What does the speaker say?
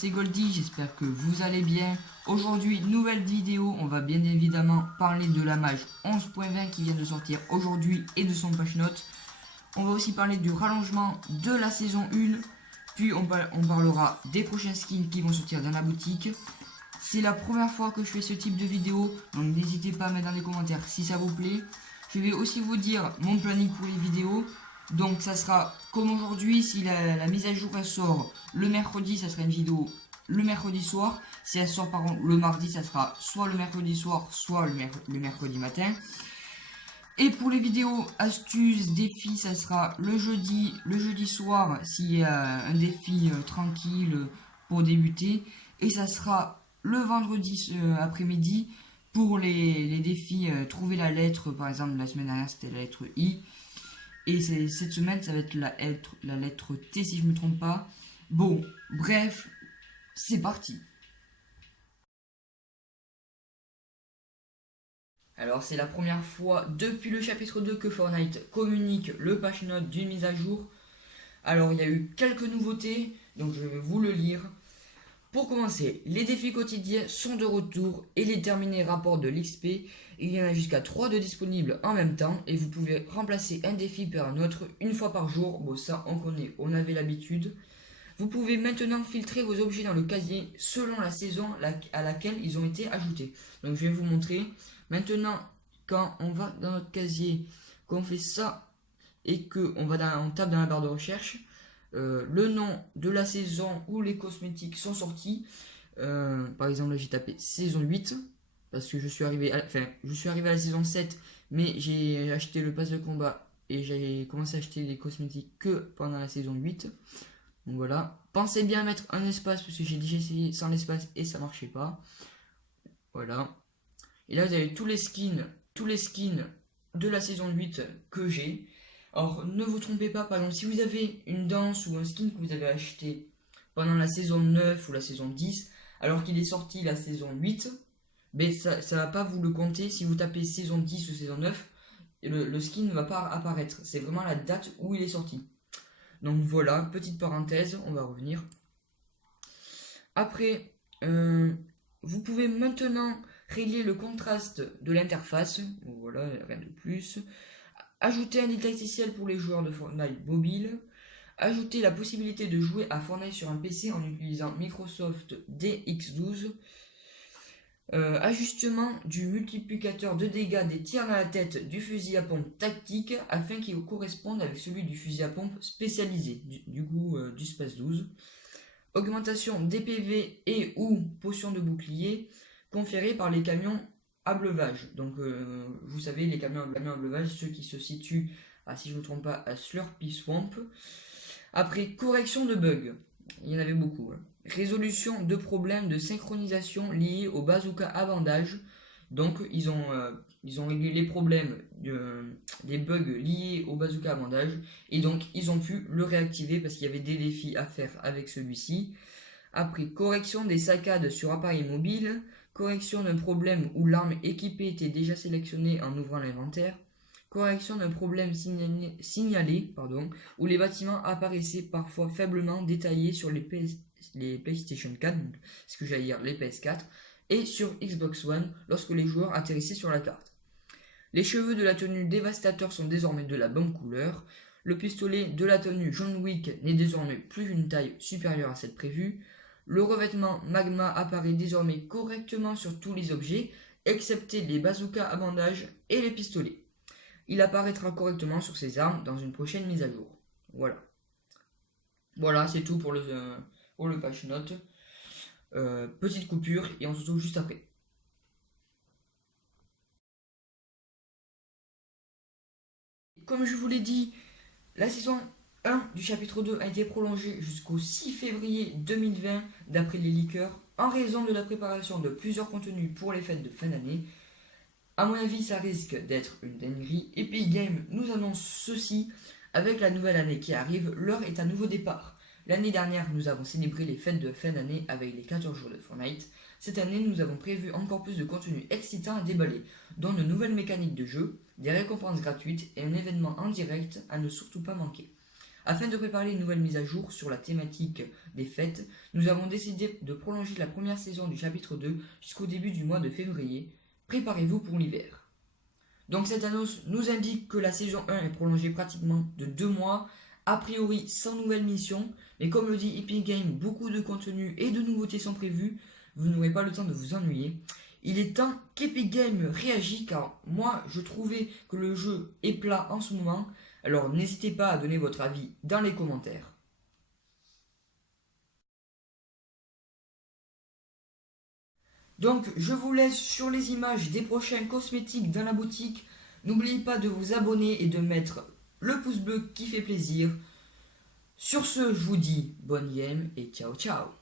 c'est Goldie, j'espère que vous allez bien. Aujourd'hui, nouvelle vidéo, on va bien évidemment parler de la mage 11.20 qui vient de sortir aujourd'hui et de son patch note. On va aussi parler du rallongement de la saison 1, puis on parlera des prochains skins qui vont sortir dans la boutique. C'est la première fois que je fais ce type de vidéo, donc n'hésitez pas à mettre dans les commentaires si ça vous plaît. Je vais aussi vous dire mon planning pour les vidéos. Donc ça sera comme aujourd'hui, si la mise à jour elle sort le mercredi, ça sera une vidéo le mercredi soir. Si elle sort par contre le mardi, ça sera soit le mercredi soir, soit le mercredi matin. Et pour les vidéos astuces, défis, ça sera le jeudi soir s'il y a un défi tranquille pour débuter. Et ça sera le vendredi après-midi pour les défis trouver la lettre. Par exemple, la semaine dernière c'était la lettre I. Et cette semaine, ça va être la lettre T si je ne me trompe pas. Bon, bref, c'est parti. Alors, c'est la première fois depuis le chapitre 2 que Fortnite communique le patch note d'une mise à jour. Alors, il y a eu quelques nouveautés, donc je vais vous le lire. Pour commencer, les défis quotidiens sont de retour et les terminés rapportent de l'XP. Il y en a jusqu'à 3 de disponibles en même temps et vous pouvez remplacer un défi par un autre une fois par jour. Bon, ça on connaît, on avait l'habitude. Vous pouvez maintenant filtrer vos objets dans le casier selon la saison à laquelle ils ont été ajoutés. Donc je vais vous montrer. Maintenant, quand on va dans notre casier, qu'on fait ça et qu'on tape dans la barre de recherche, le nom de la saison où les cosmétiques sont sortis. Par exemple, là j'ai tapé saison 8 parce que je suis arrivé à la saison 7, mais j'ai acheté le pass de combat et j'ai commencé à acheter les cosmétiques que pendant la saison 8. Donc voilà, pensez bien à mettre un espace parce que j'ai déjà essayé sans l'espace et ça marchait pas. Voilà. Et là vous avez tous les skins de la saison 8 que j'ai. Alors ne vous trompez pas, par exemple si vous avez une danse ou un skin que vous avez acheté pendant la saison 9 ou la saison 10 alors qu'il est sorti la saison 8, ben ça va pas vous le compter. Si vous tapez saison 10 ou saison 9, le skin ne va pas apparaître, c'est vraiment la date où il est sorti. Donc voilà, petite parenthèse, on va revenir. Après, vous pouvez maintenant régler le contraste de l'interface, voilà, rien de plus. Ajouter un détail essentiel pour les joueurs de Fortnite mobile. Ajouter la possibilité de jouer à Fortnite sur un PC en utilisant Microsoft DX12. Ajustement du multiplicateur de dégâts des tirs dans la tête du fusil à pompe tactique afin qu'il corresponde avec celui du fusil à pompe spécialisé, du Space 12. Augmentation des PV et ou potions de bouclier conférées par les camions à bleuvage. Donc vous savez, les camions à bleuvage, ceux qui se situent, si je ne me trompe pas, à Slurpy Swamp. Après, correction de bugs, il y en avait beaucoup. Résolution de problèmes de synchronisation liés au bazooka à bandage. Donc ils ont réglé les problèmes des bugs liés au bazooka à bandage et donc ils ont pu le réactiver parce qu'il y avait des défis à faire avec celui-ci. Après, correction des saccades sur appareil mobile, correction d'un problème où l'arme équipée était déjà sélectionnée en ouvrant l'inventaire, correction d'un problème signalé où les bâtiments apparaissaient parfois faiblement détaillés sur les PlayStation 4, donc ce que j'allais dire les PS4, et sur Xbox One lorsque les joueurs atterrissaient sur la carte. Les cheveux de la tenue dévastateur sont désormais de la bonne couleur. Le pistolet de la tenue John Wick n'est désormais plus une taille supérieure à celle prévue. Le revêtement magma apparaît désormais correctement sur tous les objets, excepté les bazookas à bandage et les pistolets. Il apparaîtra correctement sur ces armes dans une prochaine mise à jour. Voilà. Voilà, c'est tout pour le patch note. Petite coupure et on se retrouve juste après. Comme je vous l'ai dit, la saison 1 du chapitre 2 a été prolongée jusqu'au 6 février 2020 d'après les leakers en raison de la préparation de plusieurs contenus pour les fêtes de fin d'année. A mon avis, ça risque d'être une dinguerie. Epic Games nous annonce ceci. Avec la nouvelle année qui arrive, l'heure est à nouveau départ. L'année dernière, nous avons célébré les fêtes de fin d'année avec les 14 jours de Fortnite. Cette année, nous avons prévu encore plus de contenu excitant à déballer, dont de nouvelles mécaniques de jeu, des récompenses gratuites et un événement en direct à ne surtout pas manquer. Afin de préparer une nouvelle mise à jour sur la thématique des fêtes, nous avons décidé de prolonger la première saison du chapitre 2 jusqu'au début du mois de février. Préparez-vous pour l'hiver. Donc cette annonce nous indique que la saison 1 est prolongée pratiquement de 2 mois, a priori sans nouvelle mission, mais comme le dit Epic Games, beaucoup de contenu et de nouveautés sont prévus, vous n'aurez pas le temps de vous ennuyer. Il est temps qu'Epic Games réagisse car moi je trouvais que le jeu est plat en ce moment, alors n'hésitez pas à donner votre avis dans les commentaires. Donc je vous laisse sur les images des prochains cosmétiques dans la boutique. N'oubliez pas de vous abonner et de mettre le pouce bleu qui fait plaisir. Sur ce, je vous dis bonne game et ciao ciao.